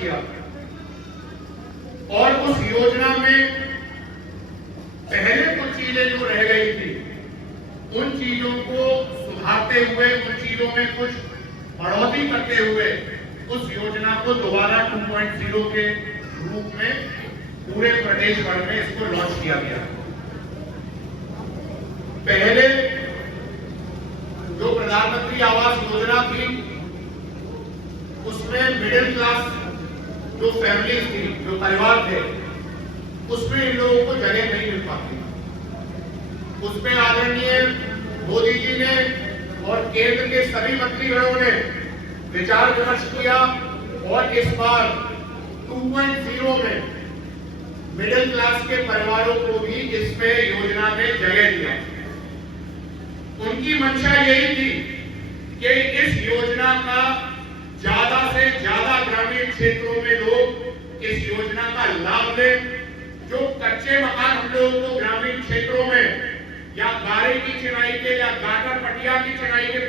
किया और उस योजना में पहले कुछ चीजें जो रह गई थी उन चीजों को सुधारते हुए, उन चीजों में कुछ बढ़ोतरी करते हुए उस योजना को दोबारा 2.0 के रूप में पूरे प्रदेश भर में इसको लॉन्च किया गया। पहले जो प्रधानमंत्री आवास योजना थी उसमें मिडिल क्लास जो फैमिली थी, जो परिवार थे, उसमें इन लोगों को जगह नहीं मिल पाती। उसमें आदरणीय मोदी जी ने और केंद्र के सभी मंत्रीगणों ने विचार विमर्श किया और इस बार 2.0 में मिडिल क्लास के परिवारों को भी इसमें योजना में जगह दिया। उनकी मंशा यही थी कि इस योजना का ज्यादा से ज्यादा ग्रामीण क्षेत्रों में लोग इस योजना का लाभ लें। जो कच्चे मकान हम लोगों को ग्रामीण क्षेत्रों में या गारे की चिनाई के या गाटर पटिया की चिनाई के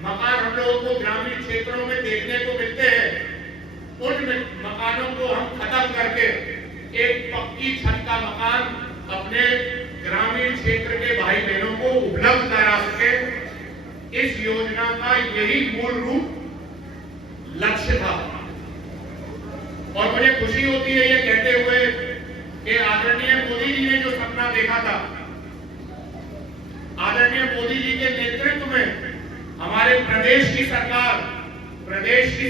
मकान हम लोगों को ग्रामीण क्षेत्रों में देखने को मिलते हैं, उन मकानों को हम खत्म करके एक पक्की छत का मकान अपने ग्रामीण क्षेत्र के भाई बहनों को उपलब्ध करा सके। इस योजना का यही मूल रूप लक्ष्य था और मुझे खुशी होती है ये कहते हुए कि आदरणीय मोदी जी ने जो सपना देखा था, आदरणीय मोदी जी के नेतृत्व में हमारे प्रदेश की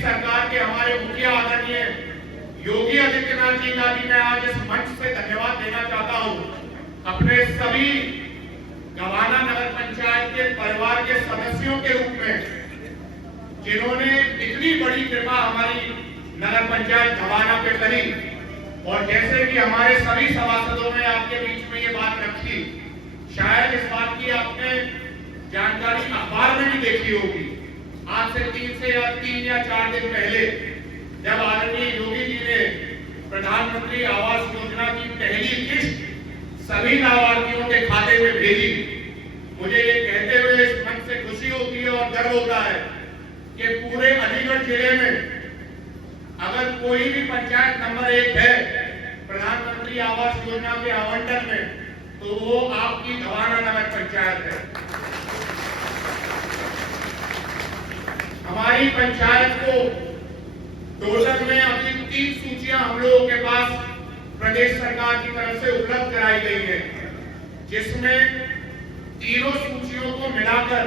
सरकार के हमारे मुखिया आदरणीय योगी आदित्यनाथ जी का भी मैं आज इस मंच से धन्यवाद देना चाहता हूं। अपने सभी गवाना नगर पंचायत के परिवार के सदस्यों के रूप में जिन्होंने इतनी बड़ी कृपा हमारी नगर पंचायत गवाना पे करी और जैसे कि हमारे सभी सभासदों ने आपके बीच में ये बात रखी, शायद इस बात की आपने जानकारी अखबार में भी देखी होगी। आज से 3 या 4 दिन पहले जब आदरणीय योगी जी ने प्रधानमंत्री आवास योजना की पहली किस्त सभी लाभार्थियों के खाते में भेजी, मुझे ये कहते हुए इस मन से खुशी होती है और गर्व होता है कि पूरे अलीगढ़ जिले में अगर कोई भी पंचायत नंबर 1 है प्रधानमंत्री आवास योजना के आवंटन में, तो वो आपकी गवाना नगर पंचायत है। हमारी पंचायत को टोटल में अभी 3 सूचियां हम लोगों के पास प्रदेश सरकार की तरफ से उपलब्ध कराई गई है, जिसमें तीनों सूचियों को मिलाकर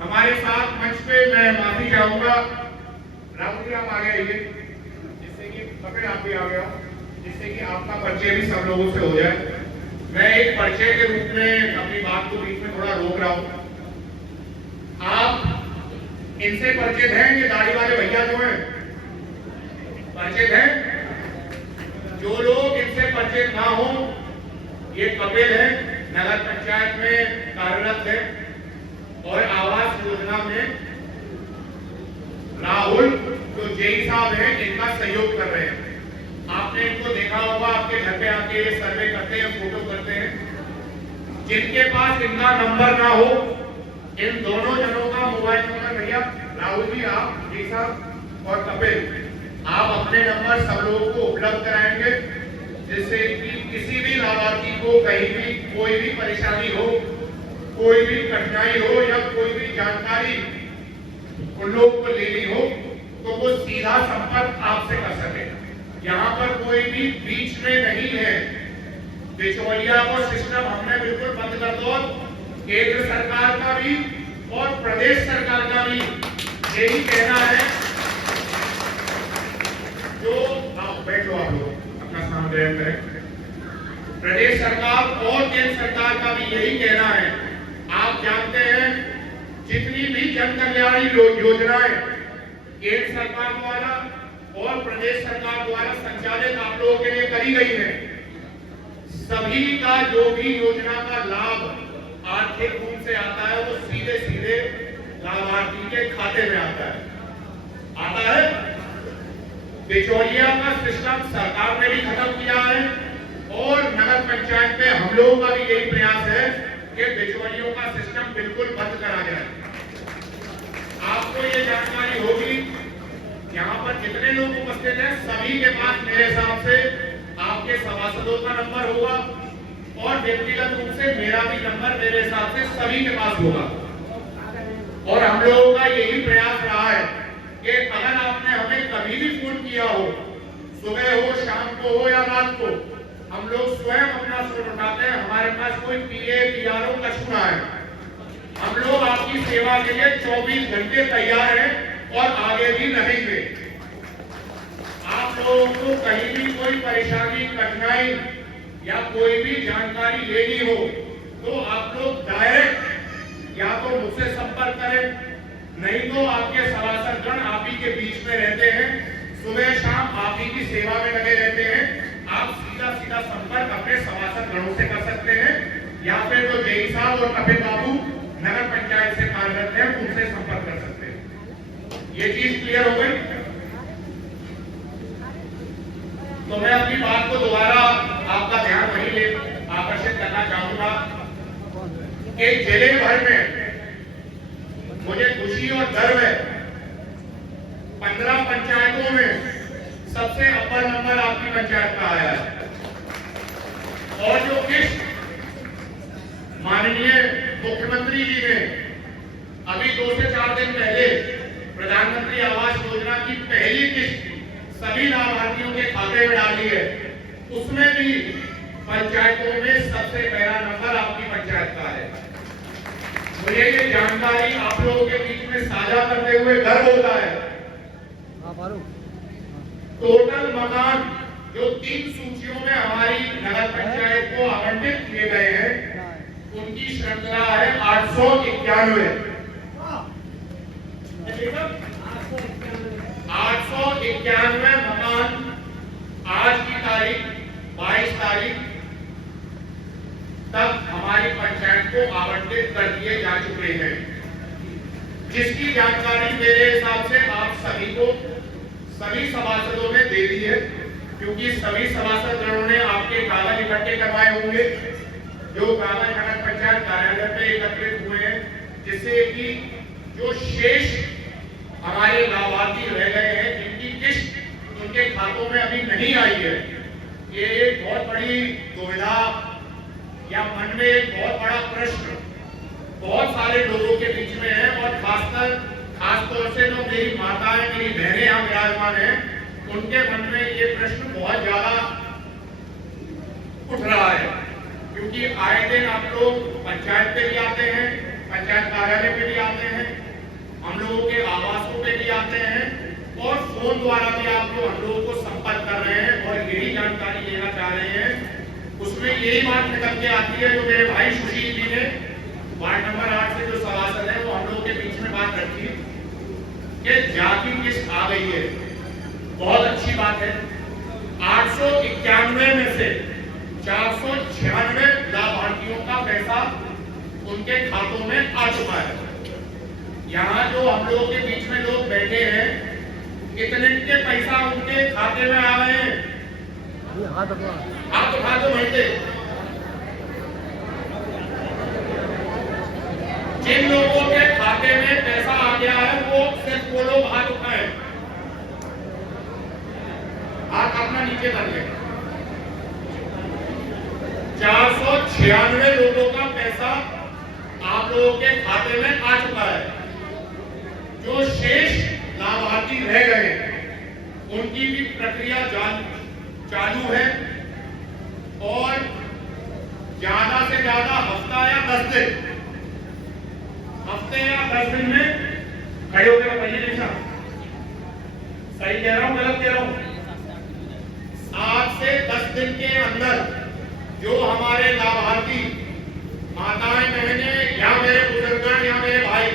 हमारे साथ मंच पे मैं माफी चाहूंगा, राहुल जी आप आ गए, जिससे कि कपिल आप भी आ गए हो, जिससे कि आपका परिचय भी सब लोगों से हो जाए। मैं एक परिचय के रूप में अपनी बात को बीच में थोड़ा रोक रहा हूं। आप इनसे परिचित हैं, ये दाढ़ी वाले भैया जो हैं परिचित हैं? जो लोग इनसे परिचित ना हो, ये कपिल हैं, नगर पंचायत में कार्यरत है और आवास योजना में राहुल जो जेई साहब हैं इनका सहयोग कर रहे हैं। आपने इनको देखा होगा, आपके घर पे आके सर्वे करते हैं, फोटो करते हैं। जिनके पास इनका नंबर ना हो, इन दोनों जनों का मोबाइल नंबर भैया राहुल जी, आप जी साहब और कपिल, आप अपने नंबर सब लोगों को उपलब्ध कराएंगे, जिससे कि किसी भी लाभार्थी को कहीं भी कोई भी परेशानी हो, कोई भी कठिनाई हो या कोई भी जानकारी उन लोगों को लेनी हो तो वो सीधा संपर्क आपसे कर सके। यहाँ पर कोई भी बीच में नहीं है। बिचौलिया को सिस्टम हमने बिल्कुल बंद कर दो। केंद्र सरकार का भी और प्रदेश सरकार का भी यही कहना है। जो आप बैठो, आप लोग अपना स्थान ग्रहण करें। प्रदेश सरकार और केंद्र सरकार का भी यही कहना है। आप जानते हैं जितनी भी जन कल्याण योजनाएं केंद्र सरकार द्वारा और प्रदेश सरकार द्वारा संचालित आप लोगों के लिए करी गई है, सभी का जो भी योजना का लाभ आर्थिक रूप से आता है वो सीधे सीधे लाभार्थी के खाते में आता है। बिचौलिया का सिस्टम सरकार ने भी खत्म किया है और नगर पंचायत में हम लोगों का भी यही प्रयास है कि बिचौलियों का सिस्टम बिल्कुल बंद करा जाए। आपको ये जानकारी होगी यहाँ पर जितने लोग उपस्थित हैं सभी के पास मेरे हिसाब से आपके सभासदों का नंबर होगा और व्यक्तिगत रूप से मेरा भी नंबर मेरे हिसाब से सभी के पास होगा। और हम लोगों का यही प्रयास रहा है कि अगर आपने हमें कभी भी फोन किया हो, सुबह हो, शाम को हो या रात को, हम लोग स्वयं अपना फोन उठाते हैं। हमारे पास कोई पीए पीआरओ कछु ना है। हम लोग आपकी सेवा के लिए 24 घंटे तैयार हैं और आगे भी रहेंगे। आप लोगों को कहीं भी कोई परेशानी, कठिनाई या कोई भी जानकारी लेनी हो तो आप लोग डायरेक्ट या तो मुझसे संपर्क करें, नहीं तो आपके सभासदगण आप ही के बीच में रहते हैं, सुबह शाम आप ही की सेवा में लगे रहते हैं। आप सीधा सीधा संपर्क अपने सभासदगणों से कर सकते हैं या फिर जो जेई साहब और कपिल बाबू नगर पंचायत से कार्यरत हैं उनसे संपर्क कर सकते हैं। ये चीज क्लियर हो गई? तो मैं अपनी बात को दोबारा आपका ध्यान वहीं ले आकर्षित करना चाहूंगा कि जिले भर में मुझे खुशी और गर्व है 15 पंचायतों में सबसे अव्वल नंबर आपकी पंचायत का आया है। और जो किस्त माननीय मुख्यमंत्री जी ने अभी 2 से 4 दिन पहले प्रधानमंत्री आवास योजना की पहली किस्त सभी लाभार्थियों के खाते में डाली है, उसमें भी पंचायतों में सबसे पहला नंबर आपकी पंचायत का है। मुझे ये जानकारी आप लोगों के बीच में साझा करते हुए गर्व होता है। टोटल मकान जो 3 सूचियों में हमारी नगर पंचायत को आवंटित किए गए हैं उनकी श्रृंखला है 891। 891 मकान आज की तारीख 22 तारीख तक हमारी पंचायत को आवंटित कर दिए जा चुके हैं, जिसकी जानकारी मेरे हिसाब से आप सभी को, सभी सभासदों ने दे दी है, क्योंकि सभी सभासदगणों ने आपके कागज इकट्ठे करवाए होंगे जो कागज नगर पंचायत कार्यालय पे एकत्रित हुए हैं, जिससे कि जो शेष हमारे लाभार्थी रह गए हैं जिनकी किस्त उनके खातों में अभी नहीं आई है, ये एक बहुत बड़ी दुविधा या मन में एक बहुत बड़ा प्रश्न बहुत सारे लोगों के बीच में है। और खास तौर से जो मेरी माताएं, मेरी बहनें यहाँ विराजमान हैं, उनके मन में ये प्रश्न बहुत ज्यादा उठ रहा है, क्योंकि आए दिन आप लोग पंचायत पे भी आते हैं, पंचायत कार्यालय पे भी आते हैं, हम लोगों के आवासों पे भी आते हैं और फोन द्वारा भी आप लोग हम लोगों को संपर्क कर रहे हैं और यही जानकारी लेना चाह रहे हैं। उसमें यही बात निकल के आती है जो मेरे भाई सुशील जी ने वार्ड नंबर 8 से जो सभासद है वो हम लोगों के बीच में बात रखी कि जाति किस्त आ गई है। बहुत अच्छी बात है। 891 में से 496 लाभार्थियों का पैसा उनके खातों में आ चुका है। यहाँ जो हम लोगों के बीच में लोग बैठे हैं, कितने के पैसा उनके खाते में आ गए हैं? आप उठा दो भैया। जिन लोगों के खाते में पैसा आ गया है वो सिर्फ वो लोग हाथ उठाए, हाथ अपना नीचे कर ले। 496 लोगों का पैसा आप लोगों के खाते में आ चुका है। जो शेष लाभार्थी रह गए उनकी भी प्रक्रिया चालू है और ज्यादा से ज्यादा हफ्ता या 10 दिन, हफ्ते या 10 दिन में खड़े होकर बताइए निशा, सही कह रहा हूं गलत कह रहा हूं? 7 से 10 दिन के अंदर जो हमारे लाभार्थी माताएं, बहनें या मेरे बुजुर्ग या मेरे भाई,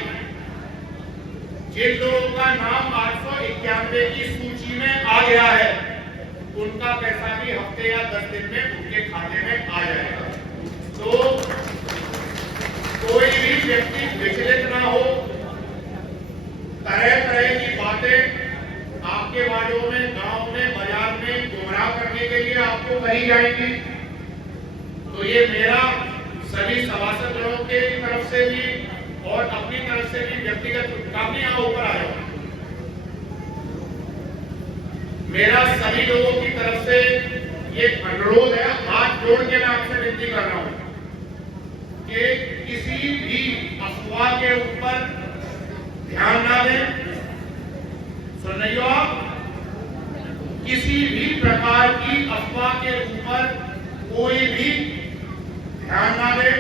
जिन लोगों का नाम 891 की सूची में आ गया है, उनका पैसा भी हफ्ते या 10 दिन में उनके खाते में आ जाएगा। तो कोई भी व्यक्ति विचलित ना हो। तरह तरह की बातें आपके वार्डों में, गांव में, बाजार में गुमराह करने के लिए आपको कही जाएंगी। तो ये मेरा सभी सभासदों के तरफ से भी और अपनी तरफ से भी व्यक्तिगत, काफी यहाँ ऊपर आ जाओ, मेरा सभी लोगों की तरफ से ये अनुरोध है, हाथ जोड़ के मैं आपसे विनती कर रहा हूं कि किसी भी अफवाह के ऊपर ध्यान ना दें। सुन रही हो आप? किसी भी प्रकार की अफवाह के ऊपर कोई भी ध्यान ना दे।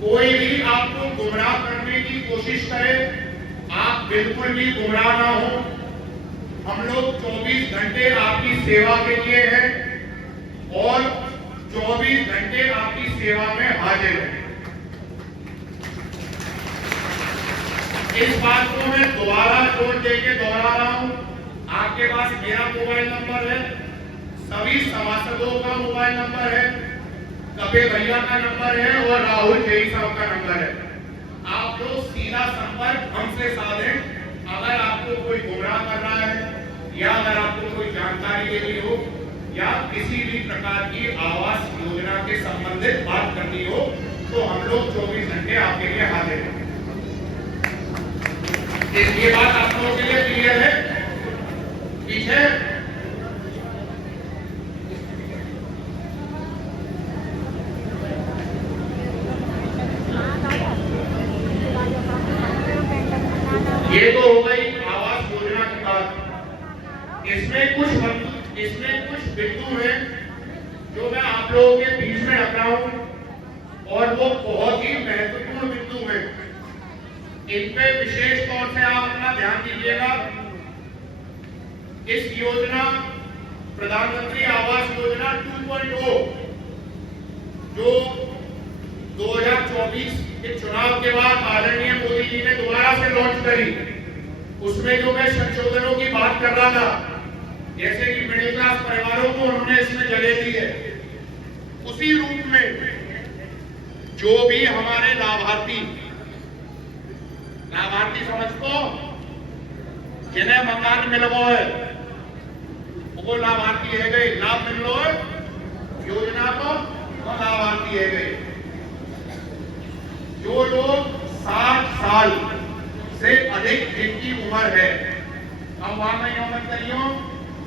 कोई भी आपको गुमराह करने की कोशिश करे, आप बिल्कुल भी गुमराह ना हो। हम लोग 24 घंटे आपकी सेवा के लिए हैं और 24 घंटे आपकी सेवा में हाजिर हैं। इस बात को मैं दोबारा जोर देके दोहरा रहा हूं। आपके पास मेरा मोबाइल नंबर है, सभी सभासदों का मोबाइल नंबर है, कपिल भैया का नंबर है और राहुल जैन साहब का नंबर है। आप लोग सीधा संपर्क हमसे साधें। अगर आपको कोई गुमराह कर रहा है या अगर आपको कोई जानकारी लेनी हो या किसी भी प्रकार की आवास योजना के संबंधित बात करनी हो तो हम लोग 24 घंटे आपके लिए हाजिर हैं। ये बात आप लोगों के लिए क्लियर है? ठीक है? ये तो हो गई आवास योजना की बात। इसमें कुछ बिंदु हैं जो मैं आप लोगों के बीच में रख रहा हूं और वो बहुत ही महत्वपूर्ण बिंदु हैं। इन पे विशेष तौर से आप अपना ध्यान दीजिएगा। इस योजना प्रधानमंत्री आवास योजना 2.0 जो 2024 के चुनाव के बाद आदरणीय मोदी जी ने दोबारा से लॉन्च करी, उसमें जो मैं संशोधनों की बात कर रहा था, जैसे कि मिडिल क्लास परिवारों को उन्होंने इसमें जगह दी है, उसी रूप में जो भी हमारे लाभार्थी समझो जिन्हें मकान मिल गो है वो लाभार्थी है गए, लाभ मिल लो है योजना को वो लाभार्थी है गए। जो लोग 60 साल से अधिक जिनकी उम्र है, अब वहां में यो मत करियो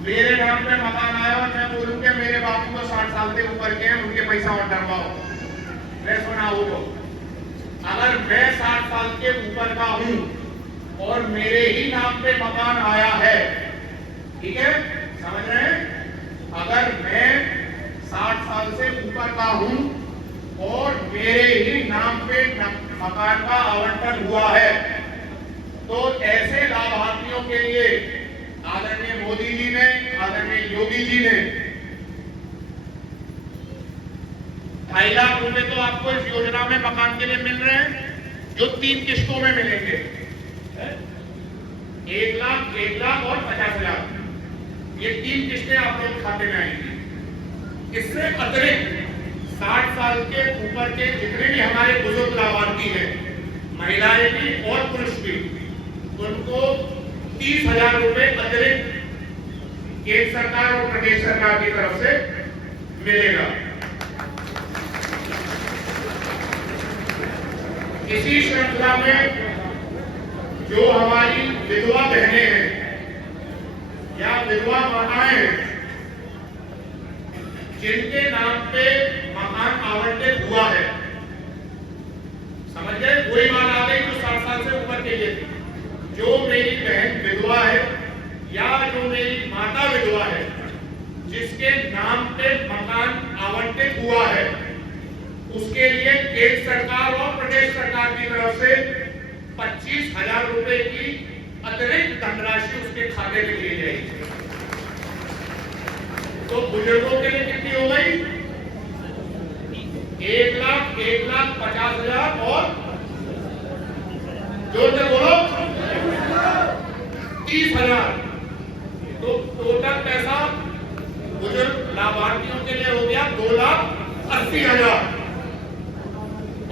मेरे नाम पे मकान आया और मैं बोलूं कि मेरे बापू को 60 साल से ऊपर के हैं उनके पैसा और डरवाओ, मैं सुना हो। तो अगर मैं 60 साल के ऊपर का हूं और मेरे ही नाम पे मकान आया है, ठीक है, समझ रहे हैं? अगर मैं 60 साल से ऊपर का हूं और मेरे ही नाम पे मकान का आवंटन हुआ है तो ऐसे लाभार्थियों के लिए आदरणीय मोदी जी ने, आदरणीय योगी जी ने 2.5 लाख रुपए तो आपको इस योजना में मकान के लिए मिल रहे हैं जो 3 किस्तों में मिलेंगे। 1 लाख और 50,000, ये 3 किस्तें आप लोग खाते में आएंगी। इससे अतिरिक्त 60 साल के ऊपर के जितने भी हमारे बुजुर्ग लाभार्थी हैं, महिलाएं भी और पुरुष भी, उनको 30,000 रुपए अतिरिक्त केंद्र सरकार और प्रदेश सरकार की तरफ से मिलेगा। इसी श्रृंखला में जो हमारी विधवा बहनें हैं या विधवा माताएं हैं जिनके नाम पे मकान आवंटित हुआ है, समझ गए? कोई बात आ गई जो 60 साल से ऊपर के लिए थी। जो मेरी बहन विधवा है या जो मेरी माता विधवा है जिसके नाम पे मकान आवंटित हुआ है, उसके लिए केंद्र सरकार और प्रदेश सरकार की तरफ से 25,000 रुपए की अतिरिक्त धनराशि उसके खाते में दी जाएगी। तो बुजुर्गों के लिए कितनी हो गई? 1,50,000 और जोर से बोलो 30,000। तो टोटल पैसा बुजुर्ग लाभार्थियों के लिए हो गया 2,80,000।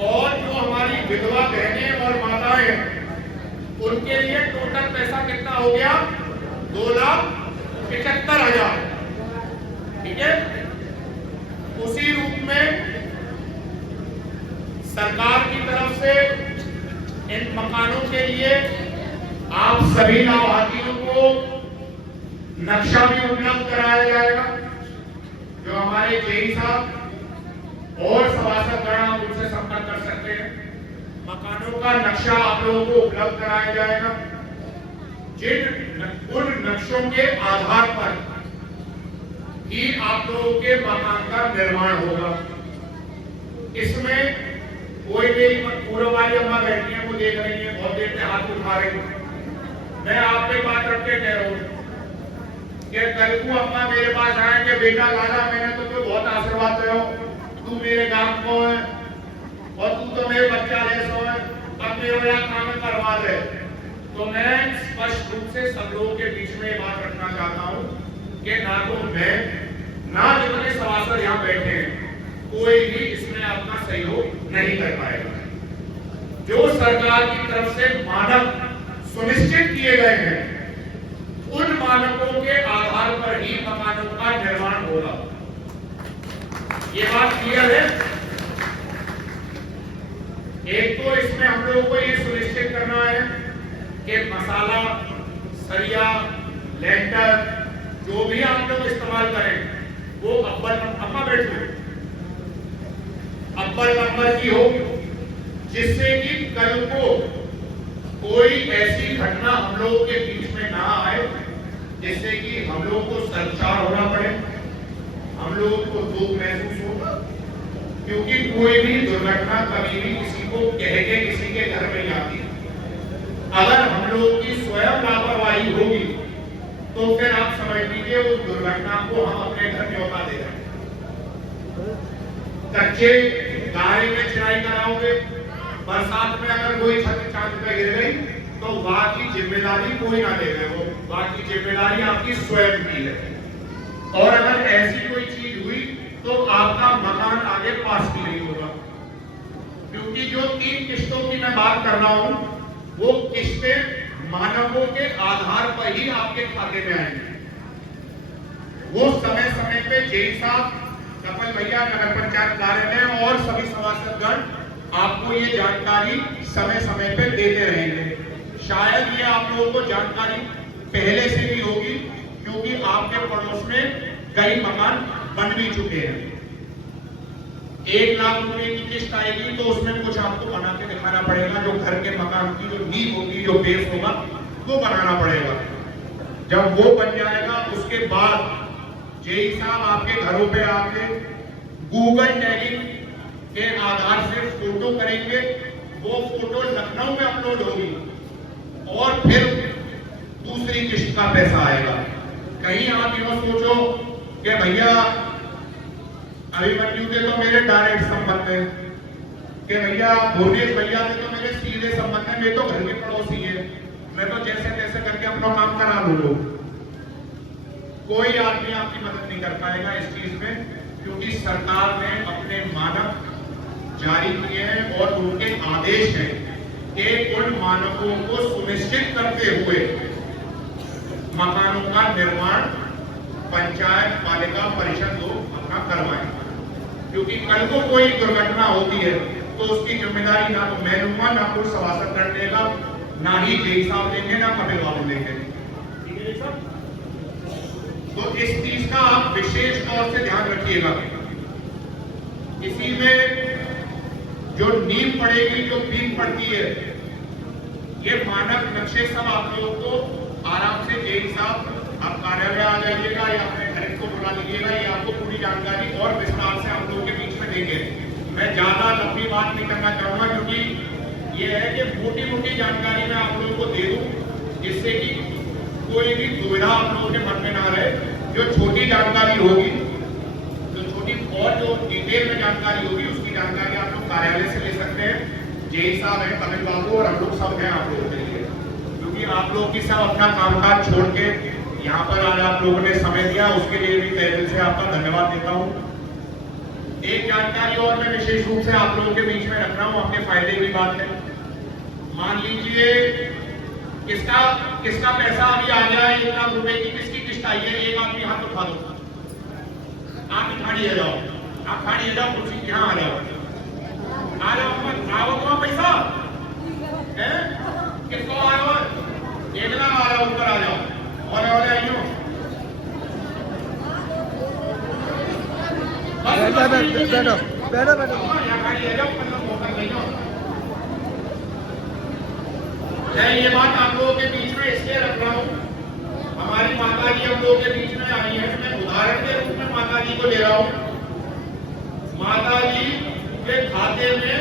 और जो हमारी विधवा बहनें और माताएं हैं उनके लिए टोटल पैसा कितना हो गया? 2,75,000। ठीक है? उसी रूप में सरकार की तरफ से इन मकानों के लिए आप सभी लाभार्थियों को नक्शा भी उपलब्ध कराया जाएगा। जो हमारे जेई साहब और सभासदगण आप उनसे संपर्क कर सकते हैं। मकानों का नक्शा आप लोगों को उपलब्ध कराया जाएगा। उन नक्शों के आधार पर ही आप लोगों के मकान का निर्माण होगा। इसमें कोई मेरी पूर्व वाली अम्मा बैठी है, वो देख रही है, बहुत देर से हाथ उठा रही है। मैं आप पे बात रख के कह रहा हूँ कि कल को अम्मा मेरे पास आएंगे, बेटा लाला मैंने तो बहुत आशीर्वाद दिया, तू मेरे गांव को है और तू तो मेरे बच्चा जैसा है, अब मेरे यहाँ काम करवा दे। तो मैं स्पष्ट रूप से सब लोगों के बीच में बात रखना चाहता हूँ कि ना तो मैं ना जितने सभासद यहाँ बैठे हैं, कोई भी इसमें अपना सहयोग नहीं कर पाएगा। जो सरकार की तरफ से मानक सुनिश्चित किए गए हैं, उन मानकों के आधार पर ही मकानों का निर्माण होगा। ये बात क्लियर है। एक तो इसमें हम लोगों को ये सुनिश्चित करना है कि मसाला, सरिया, लेंटर जो भी आप लोग इस्तेमाल करें वो अव्वल नंबर की हो, जिससे कि कल को कोई ऐसी घटना हम लोगों के बीच में ना आए जिससे कि हम लोगों को संचार होना पड़े, हम लोगों को दुख महसूस हो। क्योंकि कोई भी दुर्घटना कभी भी किसी को कह के किसी के घर में आती है। अगर हम लोगों की स्वयं लापरवाही होगी तो फिर आप समझ लीजिए उस दुर्घटना को हम अपने घर न्योता दे रहे हैं। कच्चे गाड़ी में चिराई कराओगे, बरसात में अगर कोई छत चांद पे गिर गई तो वहां की जिम्मेदारी कोई ना ले रहे हो, वहां की जिम्मेदारी आपकी स्वयं की है। और अगर ऐसी कोई चीज हुई तो आपका मकान आगे पास भी नहीं होगा। क्योंकि जो 3 किस्तों की मैं बात कर रहा हूं, वो किस्तें मानकों के आधार पर ही आपके खाते में आएंगी। वो समय समय पे जेई साहब, कपिल भैया, नगर पंचायत कार्यालय और सभी सभासदगण आपको ये जानकारी समय समय पे देते रहेंगे। शायद ये आप लोगों को जानकारी पहले से भी होगी, क्योंकि आपके पड़ोस में कई मकान बन भी चुके हैं। 1 लाख रुपए की किस्त आएगी तो उसमें कुछ आपको बना के दिखाना पड़ेगा। जो घर के मकान की जो नींव होगी, जो बेस होगा, वो बनाना पड़ेगा। जब वो बन जाएगा उसके बाद जेई साहब आपके घरों पे आके गूगल टैगिंग के आधार से फोटो करेंगे। वो फोटो लखनऊ में अपलोड होगी और फिर दूसरी किस्त का पैसा आएगा। कहीं आप ये सोचो कि भैया अभिमन्यु के तो मेरे डायरेक्ट संबंध है, कि भैया भुवनेश भैया से तो मेरे सीधे संबंध है, मैं तो घर के पड़ोसी है, मैं तो जैसे तैसे करके अपना काम करा लूं। कोई आदमी आपकी मदद नहीं कर पाएगा इस चीज में, क्योंकि सरकार ने अपने मानक जारी किए हैं और उनके आदेश हैं कि उन मानकों को सुनिश्चित करते हुए मकानों का निर्माण पंचायत पालिका परिषद लोग अपना करवाएं। क्योंकि कल को कोई दुर्घटना होती है तो उसकी जिम्मेदारी ना तो मैं लूंगा, ना कोई सभासद लेगा, ना ही जेई साहब लेंगे, ना कपिल बाबू लेंगे। ठीक है सर? तो इस चीज का आप विशेष तौर से ध्यान रखिएगा। इसी में जो नींव पड़ेगी, जो बीम पड़ती है, ये मानक नक्शे सब आप लोगों को आराम से जेई साहब आप कार्यालय आ जाइएगा या अपने घर को बुला लीजिएगा, ये आपको पूरी जानकारी और विस्तार से हम लोगों के बीच में देंगे। मैं ज्यादा लंबी बात नहीं करना चाहूंगा, क्योंकि ये है कि मोटी मोटी जानकारी मैं आप लोगों को दे दूं, जिससे कि कोई भी दुविधा आप लोगों के मन में ना रहे। जो छोटी जानकारी होगी, जो छोटी और जो डिटेल में जानकारी होगी, उसकी जानकारी आप लोग कार्यालय से ले सकते हैं। जेई साहब हैं, कपिल बाबू और हम लोग सब हैं आप लोगों के लिए, क्योंकि आप लोग की सब अपना कामकाज छोड़ के यहाँ पर आज आप लोगों ने समय दिया, उसके लिए भी तहे दिल से आपका धन्यवाद देता हूँ। एक जानकारी और मैं विशेष रूप से आप लोगों के बीच में रख रहा हूँ, आपके फायदे की बात है। मान लीजिए किसका पैसा अभी आ गया 1 लाख रुपए की, किसकी किस्त आई है, एक आदमी हाथ उठा दो। आप खड़ी है जाओ, आप खड़ी है जाओ, कुर्सी यहाँ आ जाओ, आ जाओ, आओ तो पैसा है किसको आ रहा है, 1 लाख आ रहा, ऊपर आ जाओ और आइयो मैं ये बात आप लोगों के बीच में इसलिए रख रहा हूँ, हमारी माता जी हम लोगों के बीच में आई है, मैं उदाहरण के रूप में माता जी को ले रहा हूँ। माता जी के खाते में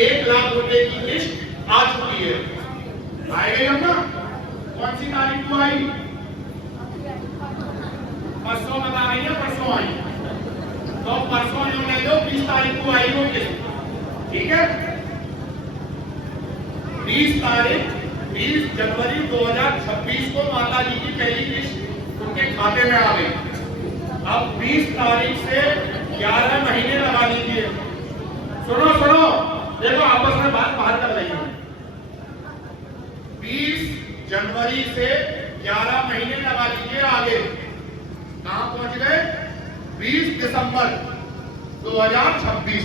1 लाख रुपए की लिस्ट आ चुकी है। आई गई हम ना? कौन सी तारीख को आई? परसों बता रही है, परसों आई। तो परसों जो ले लो 20 तारीख को आई वो किस्त, ठीक है? 20 जनवरी 2026 को माता जी की पहली किस्त उनके खाते में आ गई। अब 20 तारीख से 11 महीने लगा लीजिए। सुनो देखो आपस में बात बाहर कर रही हूं। 20 जनवरी से 11 महीने लगा लीजिए आगे, कहां पहुंच गए? 20 दिसंबर 2026।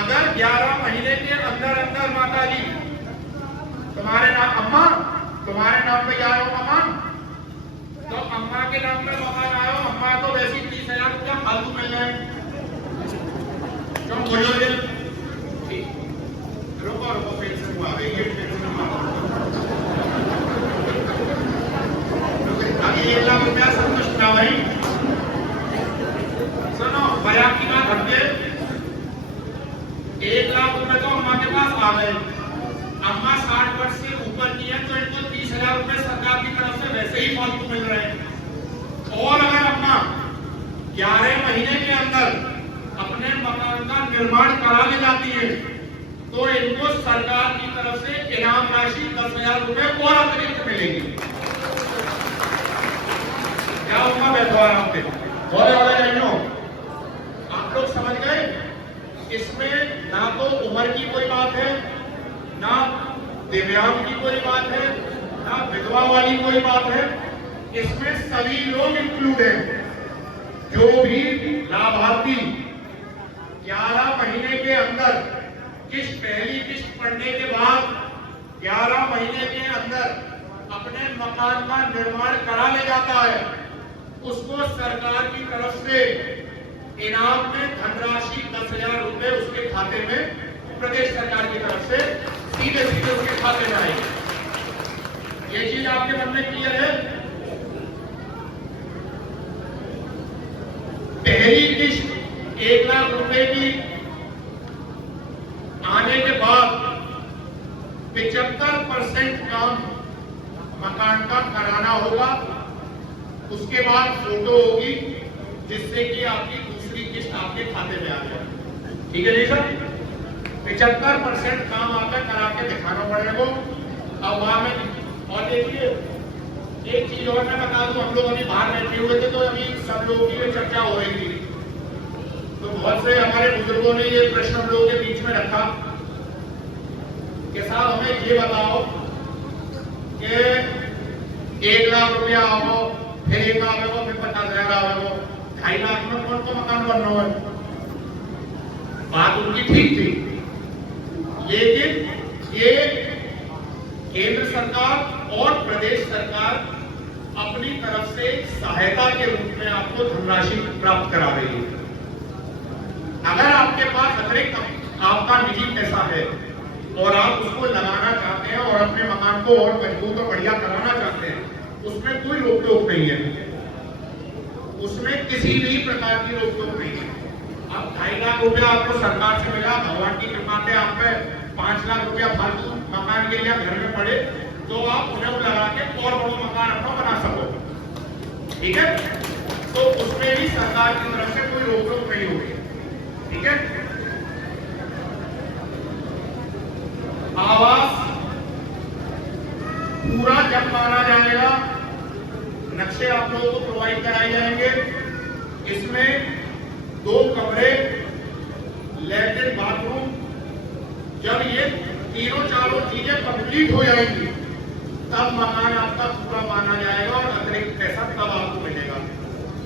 अगर 11 महीने के अंदर माता जी तुम्हारे नाम अम्मा, तुम्हारे नाम पे आया हो मकान, तो अम्मा के नाम पे मकान आया हो, अम्मा तो वैसे 30,000 रुपया फालतू मिल जाए, क्यों बोलोगे? रुको पेंशन हुआ अभी 1 लाख रुपया संतुष्ट ना भाई। सुनो बयान की बात हटके, 1 लाख रुपए तो अम्मा के पास आ गए। अम्मा 60 वर्ष से ऊपर की है तो इनको 30,000 रुपए सरकार की तरफ से वैसे ही फालतू मिल रहे हैं। और अगर अम्मा 11 महीने के अंदर अपने मकान का निर्माण करा ले जाती है तो इनको सरकार की तरफ से इनाम राशि 10,000 रुपए और अतिरिक्त मिलेगी। क्या होगा व्यवहार आपके आप लोग समझ गए? इसमें ना तो उम्र की कोई बात है, ना दिव्यांग की कोई बात है, ना विधवा वाली कोई बात है। इसमें सभी लोग इंक्लूड हैं। जो भी लाभार्थी 11 महीने के अंदर पहली किस्त पड़ने के बाद 11 महीने के अंदर अपने मकान का निर्माण करा ले जाता है, उसको सरकार की तरफ से इनाम में धनराशि 10,000 रुपए उसके खाते में प्रदेश सरकार की तरफ से सीधे उसके खाते में आएगी। ये चीज आपके मन में क्लियर है? पहली किस्त 1 लाख रुपए की आने के बाद 75% काम मकान का कराना होगा। उसके बाद फोटो होगी जिससे कि आपकी दूसरी किस्त आपके खाते में आ जाए। ठीक है जी सर? 75% काम आपका करा के दिखाना पड़ेगा। अब वहां में और देखिए एक चीज और मैं बता दूं, हम लोग अभी बाहर बैठे हुए थे तो अभी सब लोगों की चर्चा हो रही थी, तो बहुत से हमारे बुजुर्गों ने ये प्रश्न हम लोगों के बीच में रखा कि साहब हमें ये बताओ कि 1 लाख रुपया आओ, फिर 1 आवेगा, फिर 50,000 आवेगा, 2.5 लाख में कौन को मकान बनना है? बात उनकी ठीक थी, लेकिन ये केंद्र सरकार और प्रदेश सरकार अपनी तरफ से सहायता के रूप में आपको धनराशि प्राप्त करा रही है। अगर आपके पास अतिरिक्त आपका निजी पैसा है और आप उसको लगाना चाहते हैं और अपने मकान को और मजबूत और बढ़िया कराना चाहते हैं, उसमें कोई रोक टोक नहीं है, उसमें किसी भी प्रकार की रोक टोक नहीं है। अब 2.5 लाख रुपया आपको सरकार से मिला, भगवान की कृपा से आप पे 5 लाख रुपया फालतू मकान के लिए घर में पड़े तो आप उन्हें लगा के और बड़ा मकान अपना बना सको। ठीक है? तो उसमें भी सरकार की तरफ से कोई रोक टोक नहीं होगी। ठीक है? आवास पूरा जब माना जाएगा, नक्शे आप लोगों को प्रोवाइड कराए जाएंगे। इसमें 2 कमरे, लैट्रिन, बाथरूम, जब ये तीनों चारों चीजें कंप्लीट हो जाएंगी तब मकान आपका पूरा माना जाएगा और अतिरिक्त पैसा तब आपको मिलेगा।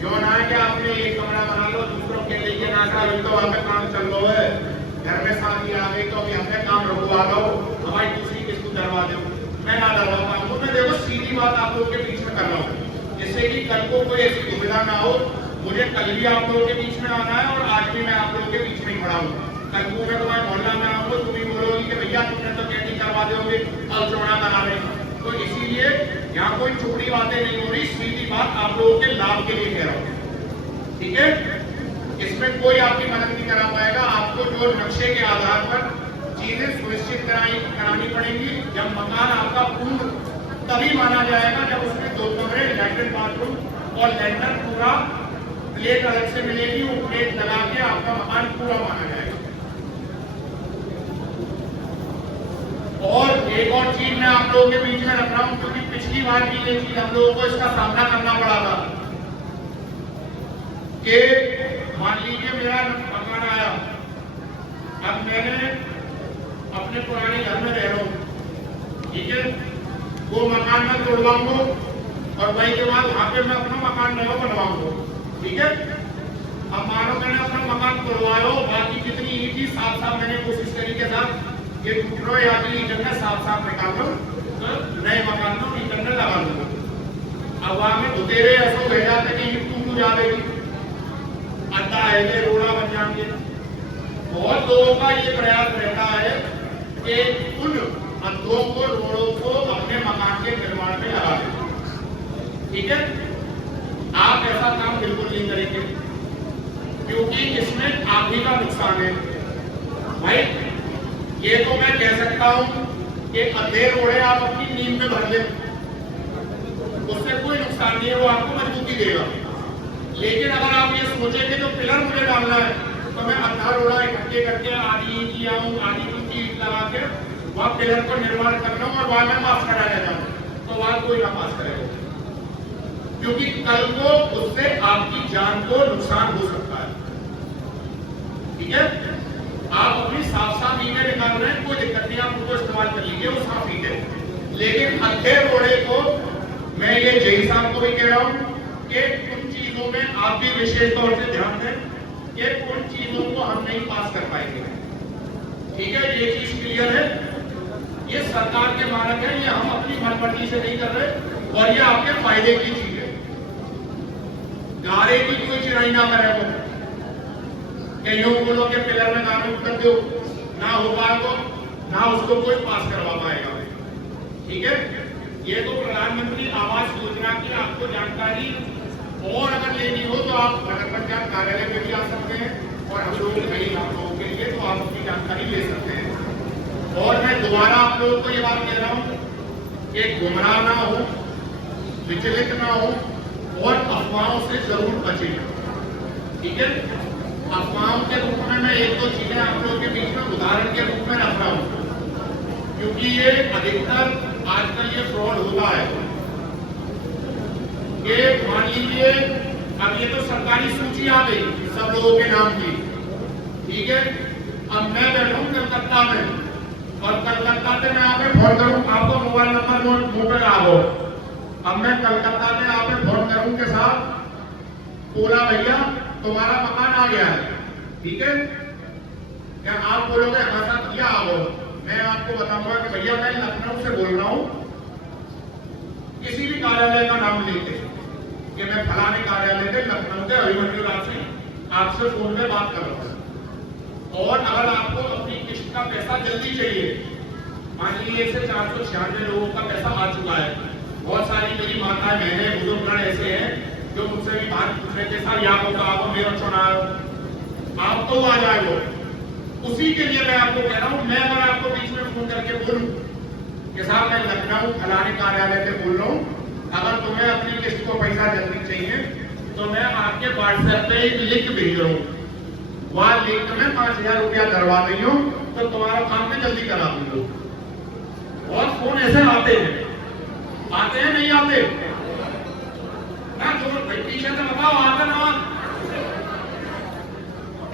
जो ना है कि आपने एक कमरा बना लो, दूसरों के लिए ना था, तो वहां पे काम चल रहा है, घर में शादी आ गई तो अभी हमें काम रुकवा दो, हमारी दूसरी किस्त करवा दो। मैं ना डरवाता हूँ, मैं देखो सीधी बात आप लोगों के बीच में कर रहा हूँ, जिससे कि कल को कोई ऐसी दुविधा ना हो मुझे कल भी आप लोगों के बीच में आना है और आज भी मैं आप लोगों के बीच में खड़ा हूँ। कल को मैं तुम्हारे मोहल्ला में आऊंगा, तुम ही बोलोगी कि भैया तुमने तो कैंडी करवा दोगे कल चौड़ा करा रहे। तो इसीलिए यहाँ कोई छोटी बातें नहीं हो रही, सीधी बात आप लोगों के लाभ के लिए कह रहा हूँ, ठीक है। इसमें कोई आपकी मदद नहीं करा पाएगा। आपको जो नक्शे के आधार पर चीजें सुनिश्चित करानी पड़ेंगी। जब मकान आपका पूर्ण तभी माना जाएगा जब उसमें 2 कमरे, लैट्रिन, बाथरूम और लेंटर पूरा, प्लेट अलग से मिलेगी, वो प्लेट लगा के आपका मकान पूरा माना जाएगा। और एक और चीज मैं आप लोगों के बीच में रख रहा हूं, क्योंकि पिछली बार भी ये चीज हम लोगों को इसका सामना करना पड़ा था कि मान लीजिए मेरा मकान आया, अब मैंने अपने पुराने घर में रह रहा हूं, ठीक है, वो मकान मैं तोड़वाऊंगा और वही के बाद वहां पे मैं अपना मकान नया बनवाऊंगा, ठीक है। अब मानो मैंने अपना मकान तोड़वाया, बाकी जितनी ईंट थी साफ मैंने कोशिश करी के साथ ये टूटो या इंटरनेट साफ निकाल लो, तो नए मकान में इंटरनेट लगा लो। अब वहां में धुतेरे ऐसा हो जाते कि ईंट टूट जाएगी, अड्डा है, रोड़ा बन जाएंगे। बहुत लोगों का ये प्रयास रहता है कि उन अड्डों को, रोड़ों को अपने मकान के निर्माण में लगा दें, ठीक है। आप ऐसा काम बिल्कुल नहीं करेंगे, क्योंकि इसमें आप ही का नुकसान है भाई। ये तो मैं कह सकता हूं कि अद्धे रोड़े आप अपनी नींद में भर लें, उससे कोई नुकसान नहीं है, वो आपको मजबूती देगा। लेकिन अगर आप ये सोचेंगे तो पिलर मुझे डालना है तो मैं अद्धा रोड़ा इकट्ठे करके आधी ईंट लिया हूँ, आधी दूसरी ईंट लगा के वहां पिलर को निर्माण कर लूँ और वहां मैं पास करा जाऊँ, तो वहां कोई ना पास करेगा, क्योंकि कल को उससे आपकी जान को नुकसान हो सकता है, ठीक है। आप अपनी साफ ईंटें निकाल रहे हैं, कोई दिक्कत नहीं, आप उनको इस्तेमाल कर लीजिए, वो साफ ईंटें। लेकिन अद्धे रोड़े को मैं ये जय साहब को भी कह रहा हूं कि उन चीजों में आप भी विशेष तौर से ध्यान दें कि उन चीजों को हम नहीं पास कर पाएंगे, ठीक है। ये चीज क्लियर है, ये सरकार के मानक है, ये हम अपनी मनमर्जी से नहीं कर रहे और ये आपके फायदे की चीज है। गारे की कोई चिराई ना करे, वो यूं बोलो के पिलर में कानून कर दो, ना होगा तो ना उसको कोई पास करवा पाएगा, ठीक है। ये तो प्रधानमंत्री आवास योजना की आपको जानकारी और अगर लेनी हो तो आप नगर पंचायत कार्यालय में भी आ सकते हैं और हम लोग नहीं आप लोगों के लिए तो आप अपनी जानकारी ले सकते हैं। और मैं दोबारा आप लोगों को ये बात कह रहा हूँ कि गुमराह ना हो, विचलित ना हो और अफवाहों से जरूर बचें, ठीक है। अफवाहों के रूप में मैं एक दो चीजें आप लोगों के बीच में उदाहरण के रूप में रख रहा हूं, क्योंकि ये अधिकतर आजकल ये फ्रॉड होता है। ये मान लीजिए अब ये तो सरकारी सूची आ गई सब लोगों के नाम की, ठीक है। अब मैं बैठा हूं कलकत्ता में और कलकत्ता से मैं आपको फोन करूं, आपको मोबाइल नंबर मुंह पे आ गो, अब मैं कलकत्ता में आपको फोन करूं के साथ बोला भैया तुम्हारा मकान आ गया है, ठीक है। क्या आप बोलोगे हमारे साथ भैया आओ, मैं आपको बताऊंगा कि भैया मैं लखनऊ से बोल रहा हूं, किसी भी कार्यालय का नाम लेके कि मैं फलाने कार्यालय से लखनऊ के अभिमन्यु राज सिंह आपसे फोन पे बात कर रहा हूं। और अगर आपको अपनी किस्त का पैसा जल्दी चाहिए, मान लीजिए से 496 लोगों का पैसा आ चुका है, बहुत सारी मेरी माताएं बहनें बुजुर्ग ऐसे हैं जो मुझसे भी बात पूछ रहे थे, सर यहाँ होगा आपको मेरा चुनाव आप तो आ जाए, वो उसी के लिए मैं आपको कह रहा हूँ। मैं अगर आपको बीच में फोन करके बोलूं कि साहब मैं लखनऊ फलाने कार्यालय से बोल रहा हूँ, अगर तुम्हें अपनी किस्त को पैसा जल्दी चाहिए तो मैं आपके व्हाट्सएप पे एक लिंक भेज रहा हूँ, वहां लिंक में 5000 रुपया करवा रही हूँ, तो तुम्हारा काम में जल्दी करा दूंगा। और फोन ऐसे आते हैं नहीं आते ना, जो पीछे से बताओ आते ना,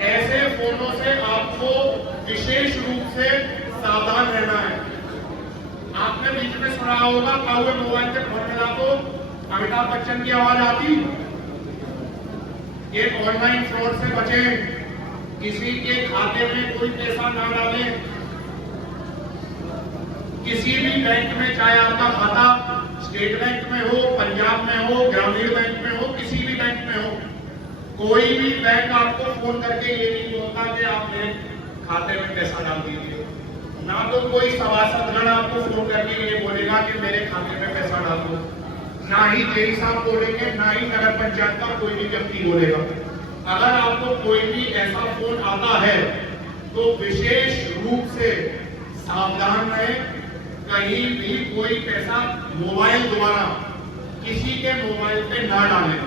ऐसे फोनों से आपको विशेष रूप से सावधान रहना है। आपने बीच में सुना होगा काहुए मोबाइल से फोन मिला तो अमिताभ बच्चन की आवाज आती। ये ऑनलाइन फ्रॉड से बचें, किसी के खाते में कोई पैसा ना डालें, किसी भी बैंक में, चाहे आपका खाता स्टेट बैंक में हो, पंजाब में हो, ग्रामीण बैंक में हो, किसी भी बैंक में हो, कोई भी बैंक आपको फोन करके ये नहीं बोलता कि आप मेरे खाते में पैसा डाल दीजिए। ना तो कोई सभासदगण आपको फोन करके ये बोलेगा कि मेरे खाते में पैसा डाल दो। ना ही जेई साहब बोलेंगे, ना ही नगर पंचायत का कोई भी व्यक्ति बोलेगा। अगर आपको कोई भी ऐसा फोन आता है तो विशेष रूप से सावधान रहें। कहीं भी कोई पैसा मोबाइल द्वारा किसी के मोबाइल पे ना डालें।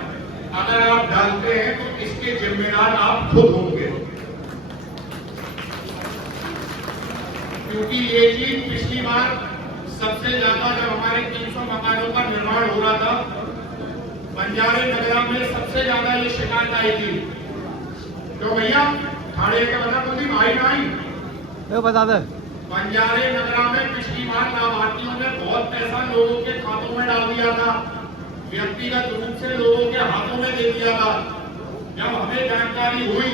अगर आप डालते हैं तो इसके जिम्मेदार आप खुद होंगे, क्योंकि ये चीज पिछली बार सबसे ज्यादा जब हमारे 300 मकानों का निर्माण हो रहा था, बंजारे नगरा में सबसे ज्यादा ये शिकायत आई थी। तो भैया थाने के बता तो आई ना आई बता दे। बंजारे नगरा में पिछली बार लाभार्थियों ने बहुत पैसा लोगों के खातों में डाल दिया था, व्यक्तिगत रूप से लोगों के हाथों में दे दिया था। जब हमें जानकारी हुई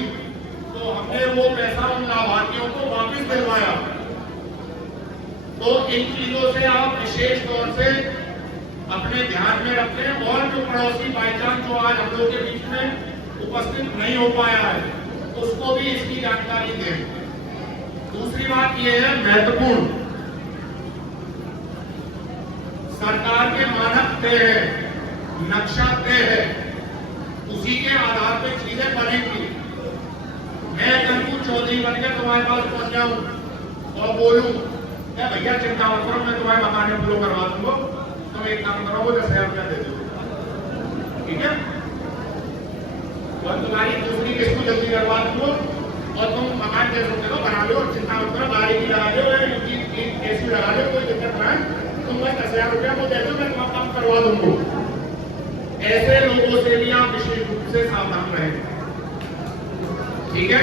तो हमने वो पैसा उन लाभार्थियों को वापस दिलवाया। तो इन चीजों से आप विशेष तौर से अपने ध्यान में रखें। और जो पड़ोसी बाईचांस जो आज हम लोग के बीच में उपस्थित नहीं हो पाया है, उसको भी इसकी जानकारी दें। दूसरी बात यह है महत्वपूर्ण, सरकार के मानक तय है, नक्शा तय है, उसी के आधार पर चीजें बनेंगी। मैं कंकु चौधरी बनकर तुम्हारे पास पहुंच जाऊं और बोलूं क्या भैया चिंता मत करो, मैं तुम्हारे मकान में फ्लो करवा दूंगा, तुम एक काम करो वो 10,000 रुपया दे दो, ठीक है? और तुम्हारी दूसरी किस्त को जल्दी करवा दूंगा और तुम मकान कैसे करो बना लो, चिंता मत करो, गाड़ी की लगा लो, एसी लगा लो, कोई दिक्कत ना है, तुम बस 10,000 रुपया को दे दो, मैं तुम्हारा काम करवा दूंगा। ऐसे लोगों से भी आप विशेष रूप से सावधान रहें, ठीक है?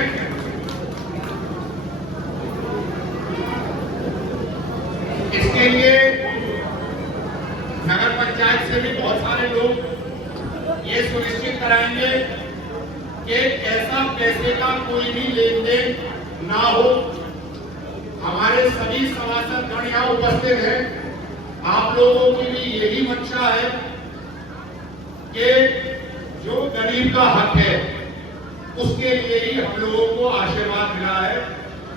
इसके लिए नगर पंचायत से भी बहुत सारे लोग ये सुनिश्चित कराएंगे कि ऐसा पैसे का कोई भी लेन देन ना हो। हमारे सभी सभासदगण यहाँ उपस्थित हैं, आप लोगों की भी यही मंशा है कि जो गरीब का हक है उसके लिए ही हम लोगों को आशीर्वाद मिला है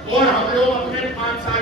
और हम लोग अपने 5 साल